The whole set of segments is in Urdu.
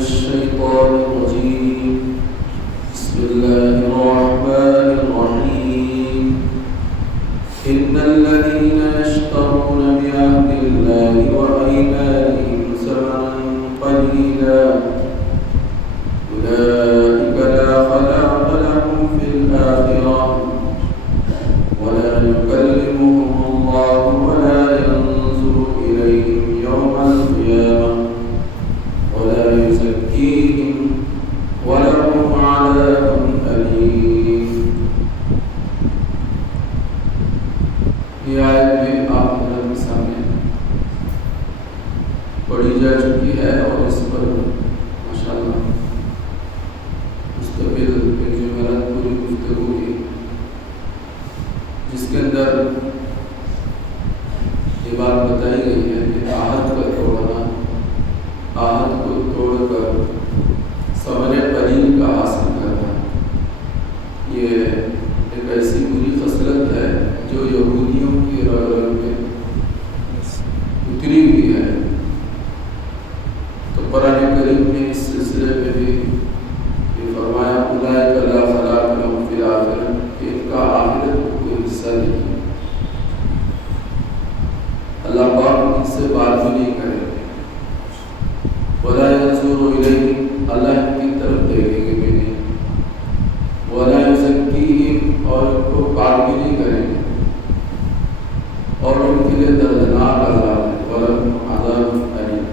الشيطان الرجيم بسم الله الرحمن الرحيم إن الذين يشترون بعهد الله وأيمانهم ثمنا قليلا أولئك لا خلاق لهم في الآخرة ولا يكلمهم الله ولا ينظر إليهم يوم القيامة ولا يزكيهم ولهم عذاب أليم. یہ آیت بھی آپ حضرت کے سامنے پڑھی جا چکی ہے اور اس پر ماشاءاللہ مستقل ایک جمعرات پوری گفتگو کی، جس کے اندر یہ بات بتائی گئی ہے کہ عہد کا توڑنا، عہد کو توڑ کر ثمر قلیل کا حاصل کرنا، یہ ایک ایسی بری خصلت ہے جو یہودیوں کی رگ رگ میں اتری ہوئی ہے. تو قرآن کریم نے اس سلسلے میں بھی یہ فرمایا اولئک لا خلاق لهم فی الآخرہ، کہ ان کا آخرت کو کوئی حصہ نہیں. اللہ پاک ان سے بات بھی نہیں کرے گے. ولا ينظر الیہم، اللہ ان کی طرف دیکھیں گے بھی نہیں. ولا یزکیہم، اور ان کو پاک بھی نہیں کریں گے. اور ان کے لیے دردناک عذاب ہے. ولہم عذاب الیم.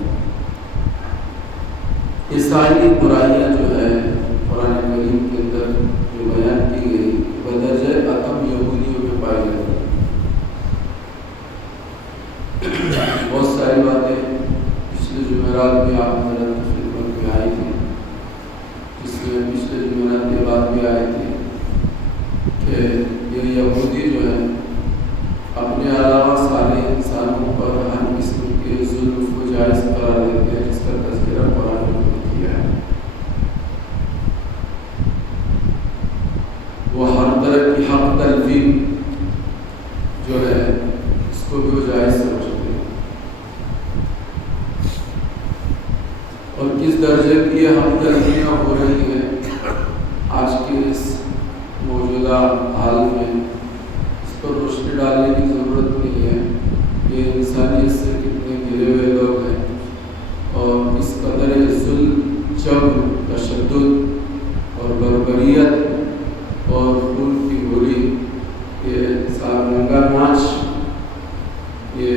یہ ساری برائیاں جو ہے قرآن کریم کے اندر جو بیان کی گئی بدرجہ عدم یہودیوں میں پائی جاتی ہیں. بہت ساری باتیں پچھلے جمعرات میں آپ حضرت کی خدمت میں آئی تھی، جس میں پچھلے جمعرات کے بعد بھی آئی تھی کہ یہ یہودی جو ہے اپنے علاوہ سارے انسانوں پر ہر قسم کے ظلم کو جائز قرار دیتے ہیں، جس کا تذکرہ قرآن میں کیا ہے. وہ ہر طرح کی حق تلفی جو ہے اس کو بھی وہ جائز سمجھتے ہیں. اور کس درجے کی یہ حق تلفیاں ہو رہی ہیں آج کے اس موجودہ حال میں، اس پر روشنی ڈالنے کی ضرورت نہیں ہے. یہ انسانیت سے کتنے گرے ہوئے لوگ ہیں اور کس قدر ظلم، جبر، تشدد اور بربریت اور خون کی گولی، یہ سارنگا ناچ، یہ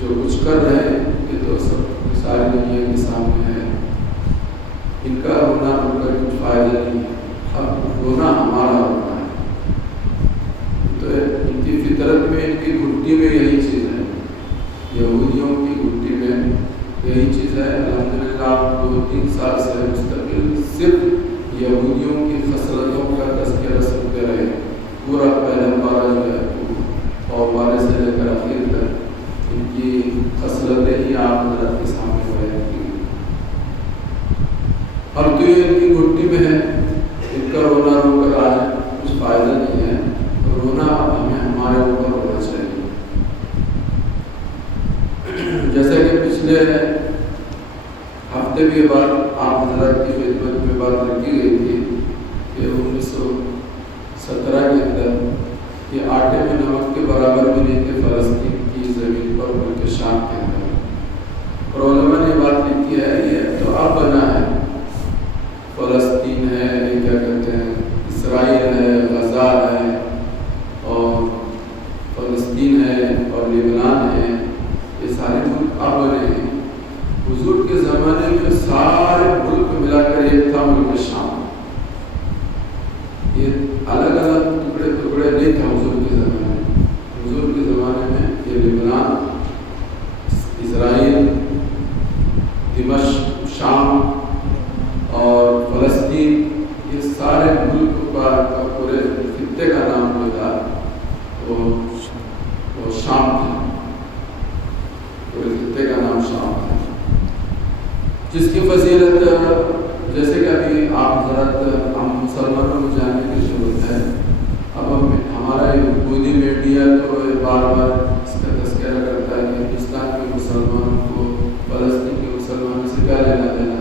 جو کچھ کر رہے ہیں یہ تو سب ساری دنیا کے سامنے ہے. ان کا رونا رو کر کچھ فائدہ نہیں ہے. اب رونا ہمارا ہوتا ہے. تو ان کی فطرت میں، ان کی گھٹی میں یہی چیز ہے، یہودیوں کی گھٹی میں یہی چیز ہے. الحمدللہ 2-3 سال سے مستقل صرف یہودیوں کی خصلتوں کا تذکرہ سنتے رہے. پورا پہلا پارہ جو ہے اور بارے سے لے کر اخیر تک ان کی خصلتیں ہی آپ حضرت کے سامنے بیان کی. اب تو یہ ان کی گھٹی میں ہے. ان کا رونا رو کر آج کچھ فائدہ نہیں ہے. رونا ہمیں ہمارے اوپر ہونا چاہیے. جیسا کہ پچھلے ہفتے بھی یہ بات آپ حضرات کی خدمت میں بات رکھی گئی تھی کہ 1917 کے اندر یہ آٹے میں نمک کے برابر بھی نہیں تھے فلسطین کی زمین پر، ملک شام کے اندر. اور علماء نے یہ بات لکھی ہے یہ تو اب بنا ہے. فلسطین ہے، یہ کیا کہتے ہیں، اسرائیل ہے، غزہ ہے، اور فلسطین ہے اور لبنان ہے. یہ سارے ملک اب بنے ہیں. حضور کے زمانے میں سارے ملک ملا کر ایک تھا ملک شام. یہ الگ الگ ٹکڑے ٹکڑے نہیں تھا حضور کے زمانے میں. حضور کے زمانے میں یہ لبنان، اسرائیل، دمشق، شام اور فلسطین، یہ سارے ملک کا پورے خطے کا نام جو تھا وہ شام تھا. پورے خطے کا نام شام تھا، جس کی فضیلت جیسے کہ ابھی آپ حضرات ہم مسلمانوں کو جاننے کی ضرورت ہے. اب ہمارا یہودی میڈیا تو بار بار اس کا تذکرہ کرتا ہے کہ ہندوستان کے مسلمانوں کو فلسطین کے مسلمانوں سے کیا لینا دینا.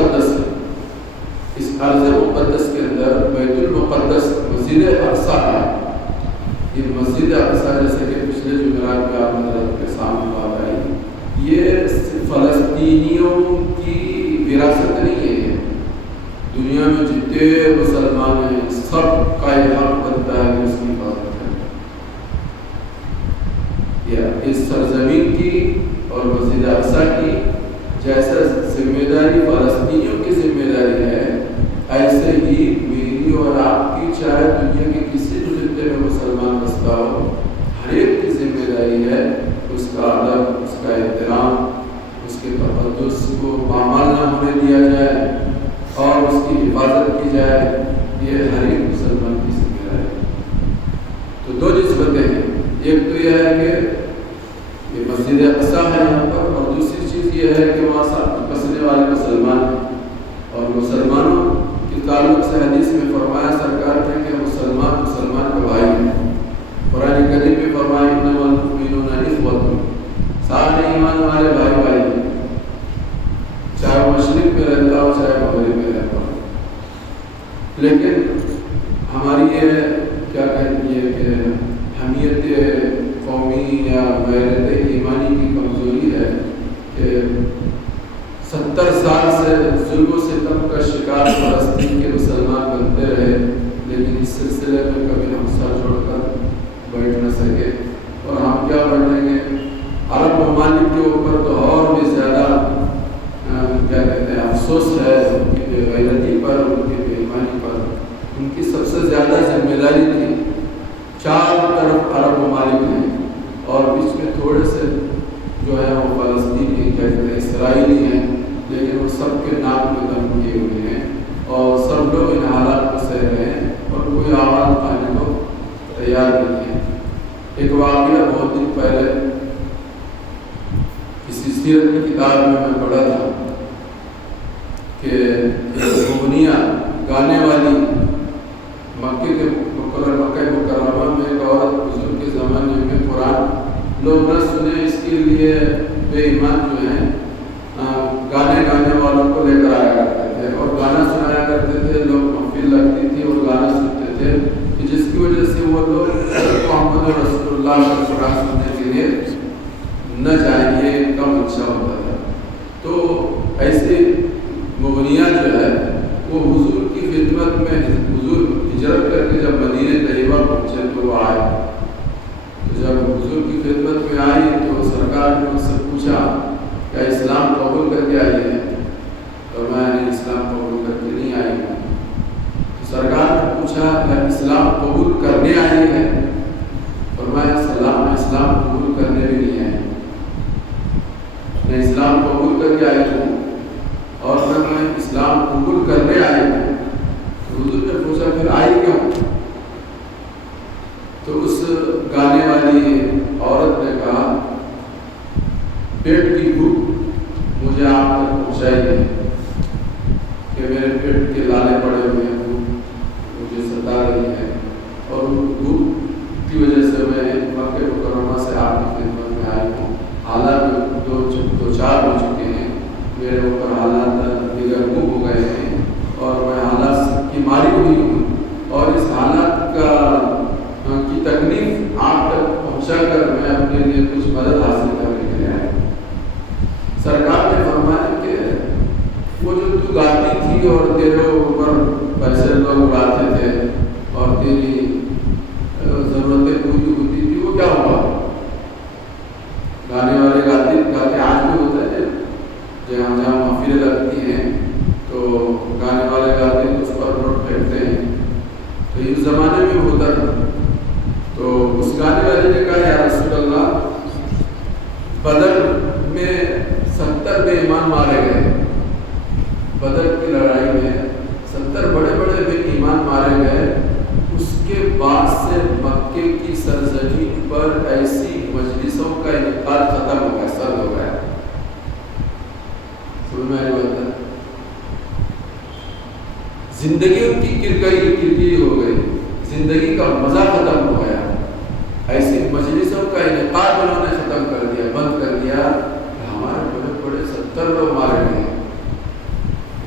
مقدس ہے. اس ارض مقدس کے اندر بیت المقدس مسجد اقصی ہے. یہ مسجد اقصی جیسے کہ پچھلے جمعرات میں آپ حضرت کے سامنے بات آئی، یہ فلسطینیوں کی وراثت نہیں ہے. دنیا میں جتنے مسلمان ہیں سب کا یہ حق بنتا ہے کہ اس کی حفاظت کریں. اس سرزمین کی اور مسجد اقصی کی جیسا ذمہ داری فلسطینیوں کی ذمہ داری ہے، ایسے ہی میری اور آپ کی، چاہے دنیا کے کسی بھی خطے میں مسلمان بستا ہو، ہر ایک کی ذمہ داری ہے اس کا ادب، اس کا احترام، اس کے تقدس کو پامال نہ ہونے دیا جائے اور اس کی حفاظت کی جائے. یہ ہر ایک مسلمان کی ذمہ داری ہے. تو دو نسبتیں ہیں، ایک تو یہ ہے کہ یہ مسجد اقصی ہے یہاں پر، اور دوسری چیز یہ ہے کہ وہاں ساتھ بسنے والے مسلمان ہیں. اور مسلمانوں کے تعلق سے حدیث میں فرمایا سرکار نے کہ مسلمان مسلمان کا بھائی ہے. قرآن کریم میں فرمایا انما المؤمنون اخوة، سارے ایمان والے بھائی بھائی ہیں، چاہے وہ مشرق میں رہتا ہو چاہے مغرب میں رہتا ہو. لیکن ہماری یہ کیا کہتی ہے کہ حمیت قومی یا غیرت ایمانی کی کمزوری ہے کہ 70 سال سے ظلم و ستم کا شکار فلسطین کے مسلمان بنتے رہے، لیکن اس سلسلے میں کبھی ہم سر جوڑ کر بیٹھ نہ سکے. اور ہم کیا بڑھیں گے عرب ممالک کے اوپر تو اور بھی زیادہ کیا کہتے ہیں افسوس ہے ان کی بے غیرتی پر، ان کی بے ایمانی پر. ان کی سب سے زیادہ ذمہ داری تھی. 4 طرف عرب ممالک ہیں اور بیچ میں تھوڑے سے جو ہے وہ فلسطینی کہتے ہیں اسرائیلی ہیں، لیکن وہ سب کے نام میں دم کیے ہوئے ہیں اور سب لوگ ان حالات کو سہ رہے ہیں اور کوئی آواز اٹھانے کو تیار نہیں ہے. ایک واقعہ بہت دن پہلے کسی سیرت کی کتاب میں پڑھا تھا کہ مغنیہ گانے والی مکہ مکرمہ میں ایک عورت بزرگ کے زمانے میں قرآن لوگ نہ سنے، اس کے لیے بے ایمان جو ہیں گانے والوں کو لے کر آیا کرتے تھے اور گانا سنایا کرتے تھے. لوگ محفل لگتی تھی اور گانا سنتے تھے کہ جس کی وجہ سے وہ لوگ محمد رسول اللہ کا قرآن سننے کے لیے نہ جائیں، یہ کم اچھا ہوتا تھا. تو ایسے مغنیہ جو ہے وہ حضور کی خدمت میں، حضور ہجرت کر کے جب مدینہ طیبہ پہنچے تو وہ آئے. تو جب حضور کی خدمت میں آئی تو سرکار نے اس سے پوچھا کیا اسلام قبول کر کے آئی ہے؟ تو میں نے اسلام قبول کر کے نہیں آئی ہوں. تو سرکار نے پوچھا کیا اسلام قبول کرنے آئی ہے؟ اور میں اسلام قبول کرنے بھی نہیں آئی، میں اسلام قبول کر کے آئی ہوں اور میں اسلام قبول کرنے آئی ہوں. تو حضور نے پوچھا پھر آئی کیوں؟ تو اس گانے والی عورت نے کہا پیٹ کی بھوک مجھے آپ تک پہنچائی ہے کہ میرے پیٹ کے لالے پڑے ہوئے ہیں، بھوک مجھے ستا رہی ہے اور بھوک کی وجہ سے میں مکہ مکرمہ سے آپ کی خدمت میں آئی ہوں. حالات دو چار ہو چکے ہیں، میرے اوپر حالات دیگر ہو گئے ہیں اور میں حالات کی ماری ہوئی ہوں اور اس حالات کی تکلیف آپ تک پہنچا کر میں اپنے لیے کچھ مدد حاصل کرنے کے لیے آیا. سرکار نے فرمایا کہ وہ جو تو گاتی تھی اور تیرے اوپر پیسے لوگ اڑاتے تھے اور تیری ضرورتیں پوری ہوتی تھی، وہ کیا ہوا؟ گانے والے گاتے آج بھی ہوتا ہے جہاں محفلیں لگتی ہیں تو گانے والے گاتے اس پر نوٹ پھینکتے ہیں. تو اس زمانے میں ہوتا تھا. تو اس گانے والے نے کہا یا رسول اللہ، بدر میں 70 بے ایمان مارے گئے، بدر کی لڑائی میں 70 بڑے بڑے بے ایمان مارے گئے. اس کے بعد سے مکے کی سرزمین پر ایسی مجلسوں کا انعقاد ختم ہو گیا، سرد ہو گیا. زندگی ان کی کرکری ہو گئی، زندگی کا مزہ ختم ہو گیا. ایسی مجلسوں کا انعقاد انہوں نے ختم کر دیا، بند کر دیا. ہمارے بڑے بڑے 70 لوگ مارے گئے،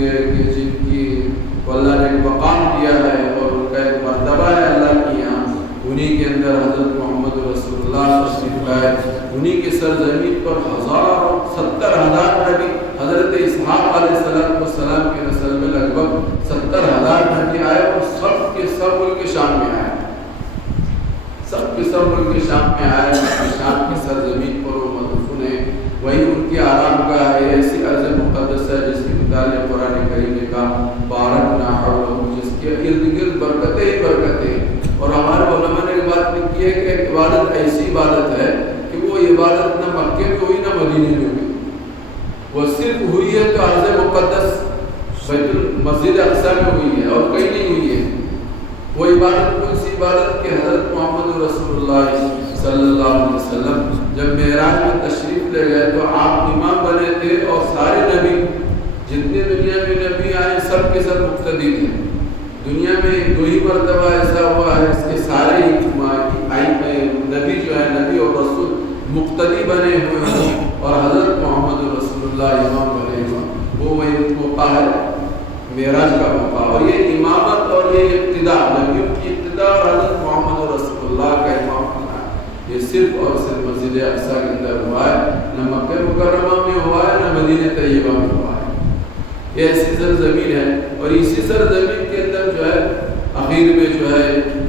کے جن کی اللہ نے ایک مقام دیا ہے اور ان کا ایک مرتبہ ہے اللہ کے یہاں، انہی کے اندر حضرت محمد رسول اللہ تشریف لائے، انہی کی سرزمین پر 70,000 نبی، حضرت اسحاق علیہ السلام کی نسل میں لگ بھگ 70,000 نبی آئے، اور سب کے سب ملک شام میں آئے، سب کے سب ملک شام میں آئے، شام کی سرزمین پر وہ مدفون ہیں، وہی ان کی آرام گاہ ہے، ایسی ارض مقدس ہے جس کے متعلق قرآن کریم نے کہا بارکنا حولہ، جس کے ارد گرد برکتیں ہی برکتیں، اور ہمارے علماء نے بات بھی کی ہے کہ ایک عبادت ایسی عبادت ہے کہ وہ عبادت نہ مکے میں ہوئی نہ مدینے میں ہوئی، وہ صرف ہوئی ہے تو ارض مقدس بیت المسجد اقصی میں ہوئی ہے اور کہیں نہیں ہوئی ہے۔ وہ عبادت کو اسی عبادت کے حضرت محمد رسول اللہ صلی اللہ علیہ وسلم جب معراج میں تشریف لے گئے تو آپ امام بنے تھے، اور سارے نبی جتنے دنیا میں نبی آئے سب کے سب مقتدی تھے۔ دنیا میں 2 ہی مرتبہ ایسا ہوا ہے اس کے سارے نبی جو ہے نبی اور رسول مقتدی بنے ہوئے ہیں، اور حضرت محمد رسول اللہ امام بنے ہوئے، وہ وہی موقع ہے معراج کا موقع، اور یہ امامت اور یہ ابتدا، نبیوں کی ابتدا اور حضرت محمد رسول اللہ کا امام ہونا، یہ صرف اور صرف مسجد اقصی کے اندر ہوا ہے، نہ مکہ مکرمہ میں ہوا ہے نہ مدینہ طیبہ میں ہوا ہے۔ یہ ایسی سرزمین ہے، اور اسی سرزمین کے اندر جو ہے آخر میں جو ہے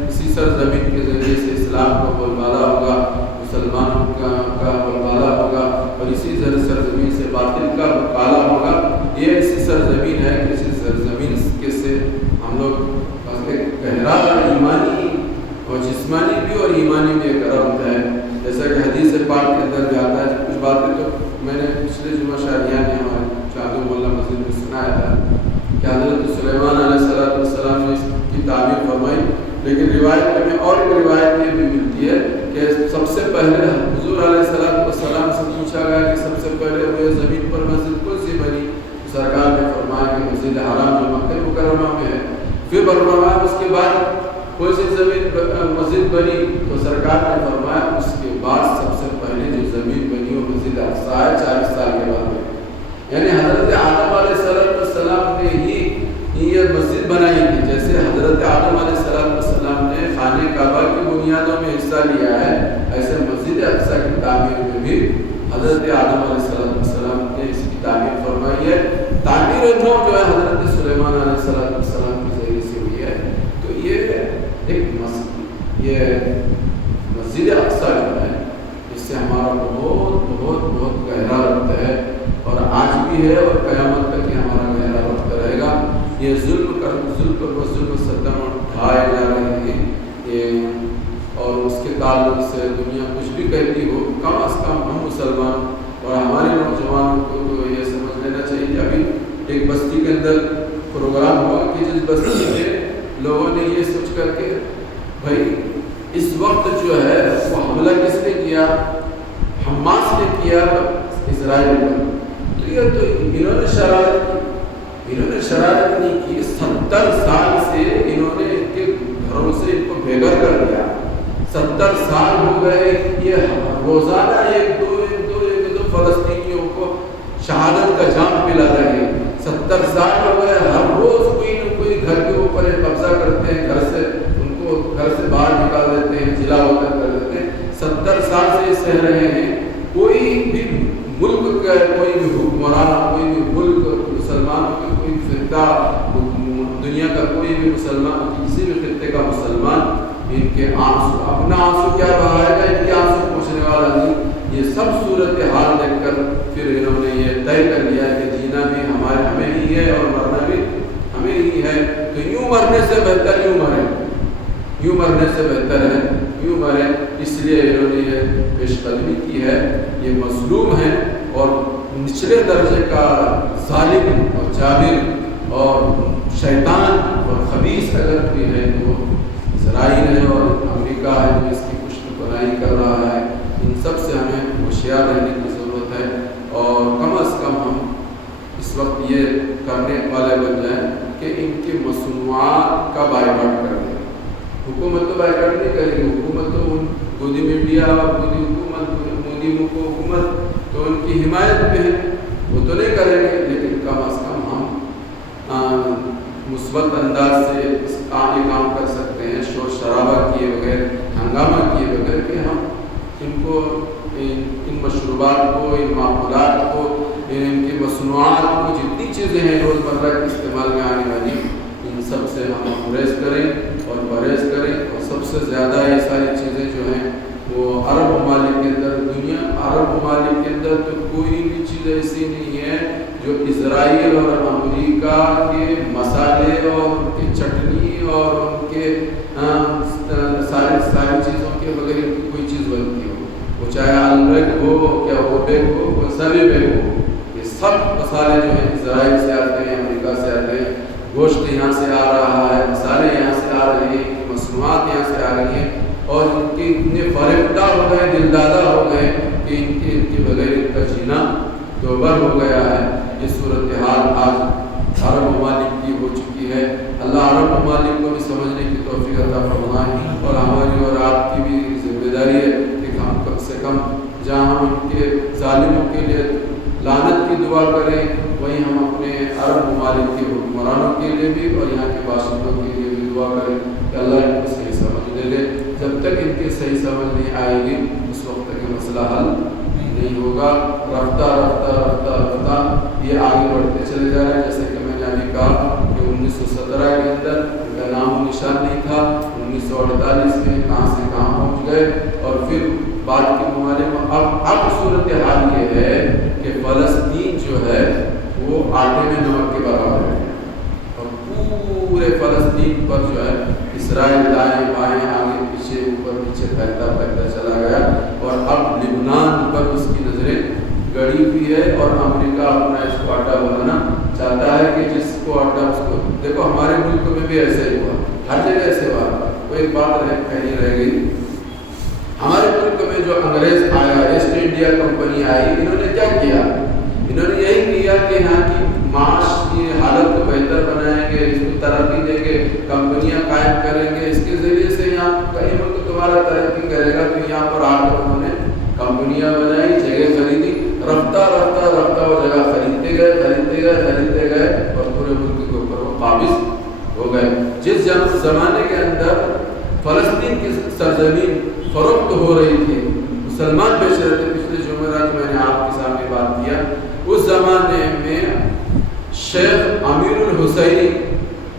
اسی سرزمین کے ذریعے سے اسلام کا بول بالا ہوگا، مسلمانوں کا بول بالا ہوگا، اور اسی سرزمین سے باطل کا مقابلہ ہوگا۔ یہ ایسی سرزمین ہے کہ اسی سرزمین کے سے ہم لوگ گہرا ایمانی اور جسمانی بھی اور ایمانی بھی ایک ربط ہے، جیسا کہ حدیث پاک کے اندر بھی آتا ہے۔ کچھ باتیں تو میں نے پچھلے جمعہ شاہریان نے ہمارے چاندو مولا مسجد میں سنایا تھا کہ حضرت سلیمان علیہ السلام نے اس کی تعمیر فرمائی، لیکن روایت میں اور ایک روایت یہ بھی ملتی ہے کہ سب سے پہلے حضور علیہ السلام سے پوچھا گیا کہ سب سے پہلے وہ زمین پر مسجد کون سی بنی؟ سرکار نے فرمایا کہ مسجد حرام جو مکہ مکرمہ میں ہے۔ پھر فرمایا اس کے بعد کوئی سی زمین مسجد بنی؟ تو سرکار نے فرمایا اس کے بعد سب سے پہلے جو زمین بنی وہ مسجد اقصی ہے 40 سال کے بعد میں، یعنی حضرت آدم علیہ السلام نے ہی یہ مسجد بنائی تھی، جیسے حضرت آدم علیہ السلام نے خانہ کعبہ کی بنیادوں میں حصہ لیا ہے، ایسے مسجد اقصی کی تعمیر میں بھی حضرت آدم علیہ السلام نے اس کی تعمیر فرمائی ہے۔ تعمیر نو جو ہے حضرت سلیمان علیہ السلام کے ذریعے سے ہوئی ہے۔ تو یہ ایک مسجد اقصی جو ہے اس سے ہمارا بہت بہت بہت گہرا ربط ہے، اور آج بھی ہے اور قیامت تک یہ ہمارا گہرا ربط رہے گا۔ یہ ظلم ستم اٹھائے جا رہے ہیں، یہ اور اس کے تعلق سے دنیا کچھ بھی کہتی ہو، کم از کم ہم مسلمان اور ہمارے نوجوانوں کو تو یہ سمجھ لینا چاہیے کہ ابھی ایک بستی کے اندر پروگرام ہوا کہ جس بستی میں لوگوں نے یہ سوچ کر کے بھائی اس وقت جو ہے وہ حملہ کس نے کیا؟ حماس نے کیا اسرائیل پر، تو یہ تو انہوں نے شرارت نہیں کی، 70 سال سے انہوں نے ان کے گھروں سے ان کو بے گھر کر دیا، 70 سال ہو گئے، یہ روزانہ ایک دو فلسطینیوں کو شہادت کا جام پلا رہے ہیں، 70 سال ہو گئے، ہر روز کوئی نہ کوئی گھر کے اوپر قبضہ کرتے ہیں، گھر سے ان کو گھر سے باہر نکال دیتے ہیں، جلا وطن کر دیتے ہیں، 70 سال سے یہ سہ رہے ہیں۔ کوئی بھی ملک کا کوئی بھی حکمران، کوئی بھی ملک مسلمانوں کے کوئی خطہ، دنیا کا کوئی بھی مسلمان، کسی بھی خطے کا مسلمان ان کے آنسو، اپنا آنسو کیا بہائے گا، ان کے آنسو پوچھنے والا نہیں۔ یہ سب صورتحال دیکھ کر پھر انہوں نے یہ طے کر لیا کہ جینا بھی ہمیں ہی ہے اور مرنا بھی ہمیں ہی ہے، تو یوں مرنے سے بہتر یوں مریں، یوں مرنے سے بہتر ہے یوں مریں۔ اس لیے انہوں نے یہ پیش قدمی کی ہے، یہ مظلوم ہے اور نچلے درجے کا ظالم اور جابر اور شیطان اور خبیث اگر بھی ہے تو اسرائیل ہے اور امریکہ ہے جو اس کی پشت پناہی کر رہا ہے۔ ان سب سے ہمیں ہوشیار رہنے کی ضرورت ہے، اور کم از کم ہم اس وقت یہ کرنے والے بن جائیں کہ ان کی مصنوعات کا بائیکاٹ کر دیں۔ حکومت تو بائیکاٹ نہیں کرے گی، حکومت تو مودی میڈیا، مودی حکومت، مودی حکومت تو ان کی حمایت میں ہے، وہ تو نہیں کریں گے، لیکن کم از کم ہم مثبت انداز سے یہ کام کر سکتے ہیں، شور شرابہ کیے بغیر، ہنگامہ کیے بغیر، کہ ہم ان کو ان مشروبات کو، ان معقولات کو، ان کی مصنوعات کو، جتنی چیزیں ہیں روزمرہ کے استعمال میں آنے والی، ان سب سے ہم گریز کریں اور پرہیز کریں۔ اور سب سے زیادہ یہ ساری چیزیں جو ہیں وہ عرب ممالک کے اندر، عرب ممالک کے اندر تو کوئی بھی چیز ایسی نہیں ہے جو اسرائیل اور امریکہ کے مسالے اور ان کی چٹنی اور ان کے ساری چیزوں کے بغیر ان کی کوئی چیز بنتی ہو، وہ چاہے البیگ ہو، کیا وہ بیگ ہو، کوئی سا بھی بیگ ہو، یہ سب مسالے جو ہیں اسرائیل سے آتے ہیں، امریکہ سے آتے ہیں، گوشت یہاں سے آ رہا ہے، مسالے یہاں سے آ رہے ہیں، مصنوعات یہاں سے آ رہی ہیں، اور ان کے اتنے فریفتہ ہو گئے، دلدادہ ہو گئے کہ ان کے بغیر ان کا جینا دوبر ہو گیا ہے۔ یہ صورتحال آج عرب ممالک کی ہو چکی ہے۔ اللہ عرب ممالک کو بھی سمجھنے کی توفیق عطا فرمائے، اور ہماری اور آپ کی بھی ذمہ داری ہے کہ ہم کم سے کم جہاں ہم ان کے ظالموں کے لیے لعنت کی دعا کریں، وہیں ہم اپنے عرب ممالک کے حکمرانوں کے لیے بھی اور یہاں کے باشندوں کے لیے بھی دعا کریں کہ اللہ ان کو صحیح سمجھ دے لے۔ جب تک ان کی صحیح سمجھ نہیں آئے گی اس وقت تک یہ مسئلہ حل نہیں ہوگا۔ رفتہ رفتہ رفتہ رفتہ یہ آگے بڑھتے چلے جا رہے ہیں، جیسے کہ میں نے ابھی کہا کہ 1917 کے اندر ان کا نام و نشان نہیں تھا، 1948 میں کہاں سے کہاں پہنچ گئے، اور پھر بعد کے ممالک میں اب صورتحال یہ ہے کہ فلسطین جو ہے وہ آٹے میں نمک کے برابر ہے، اور پورے فلسطین پر جو ہے اسرائیل دائیں بائیں آگے پیچھے اوپر نیچے پھیلتا چلا گیا، اور اب لبنان پر اس کی نظریں گڑی ہوئی ہے، اور امریکہ اپنا اس کو آٹا بنانا چاہتا ہے کہ جس کو آٹا اس کو دیکھو۔ ہمارے ملک میں بھی ایسے ہی ہوا، ہر جگہ ایسے ہوا۔ وہ ایک بات کہنی رہ گئی، ہمارے ملک میں جو انگریز آیا، ایسٹ انڈیا کمپنی آئی، انہوں نے کیا کیا؟ انہوں نے یہی کیا کہ یہاں کی معاش کی حالت کو بہتر بنائیں گے، اس کو ترقی دیں گے، کمپنیاں قائم کریں گے، اس کے ذریعے سے یہاں کہیں ملک تمہارا ترقی کرے گا۔ تو یہاں پر آ کر انہوں نے کمپنیاں بنائی، جگہ خریدی، رفتہ رفتہ رفتہ وہ جگہ خریدتے گئے اور پورے ملک کے اوپر وہ قابض ہو گئے۔ جس زمانے کے اندر فلسطین کی سرزمین فروخت ہو رہی تھی، مسلمان بیچ رہے تھے، پچھلے جمعرات میں نے آپ کے سامنے بات کیا، اس زمانے میں شیخ امیر الحسینی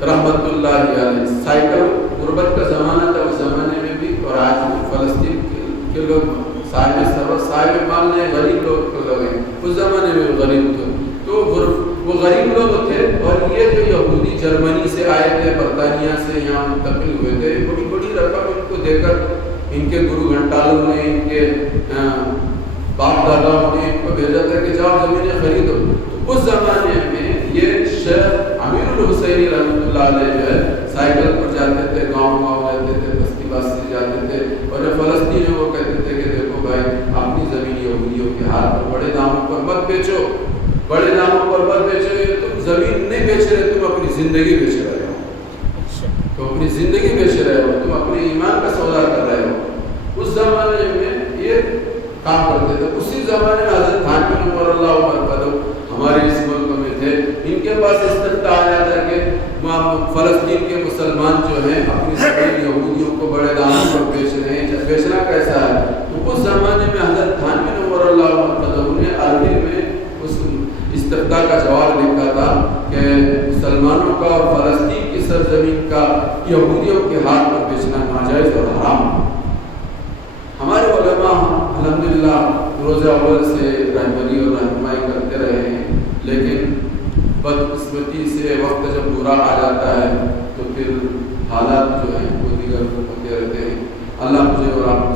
رحمت اللہ علیہ، سائیکل غربت کا زمانہ تھا اس زمانے میں بھی، اور آج فلسطین کے لوگ صاحب مال نے غریب لوگ ہیں، اس زمانے میں غریب تھے، تو وہ غریب لوگ تھے، اور یہ جو یہودی جرمنی سے آئے تھے، برطانیہ سے یہاں منتقل ہوئے تھے، بڑی بڑی رقم ان کو دے کر ان کے گرو گھنٹالوں نے، ان کے باپ داداؤں نے ان کو بھیجا تھا کہ جاؤ زمینیں خریدو۔ تو اس زمانے میں یہ شیخ امیر الحسینی رحمۃ اللہ علیہ جو ہے سائیکل پر جاتے تھے، گاؤں جاتے تھے، بستی بستی جاتے تھے، اور فلسطینیوں کو کہتے تھے کہ دیکھو بھائی، اپنی زمین یہودیوں کے ہاتھ میں بڑے داموں پر مت بیچو، بڑے داموں پر مت بیچو، یہ تم زمین نہیں بیچ رہے، تم اپنی زندگی بیچ رہے ہو، تم اپنی زندگی بیچ رہے ہو، تم اپنے ایمان کا سودا کر رہے ہو۔ اس زمانے میں یہ کام کرتے تھے۔ اسی زمانے میں حضرت تھانوی نور اللہ وبرکاتہ ہمارے اس ملک میں تھے، ان کے پاس استفتاء آیا تھا کہ فلسطین کے مسلمان جو ہیں اپنی زمین یہودیوں کو بڑے داموں پر بیچ رہے ہیں، بیچنا کیسا ہے؟ تو اس زمانے میں حضرت تھانوی نور اللہ وبرکاتہ نے عربی میں اس استفتاء کا جواب لکھا تھا کہ مسلمانوں کا اور فلسطین کی سرزمین کا یہودیوں کے ہاتھ پر بیچنا ناجائز اور حرام۔ ہمارے علماء الحمدللہ روز اول سے رہبری اور رہنمائی کرتے رہے ہیں، لیکن بدقسمتی سے وقت جب برا آ جاتا ہے تو پھر حالات جو ہیں وہ دیگر ہوتے رہتے ہیں۔ اللہ مجھے اور آپ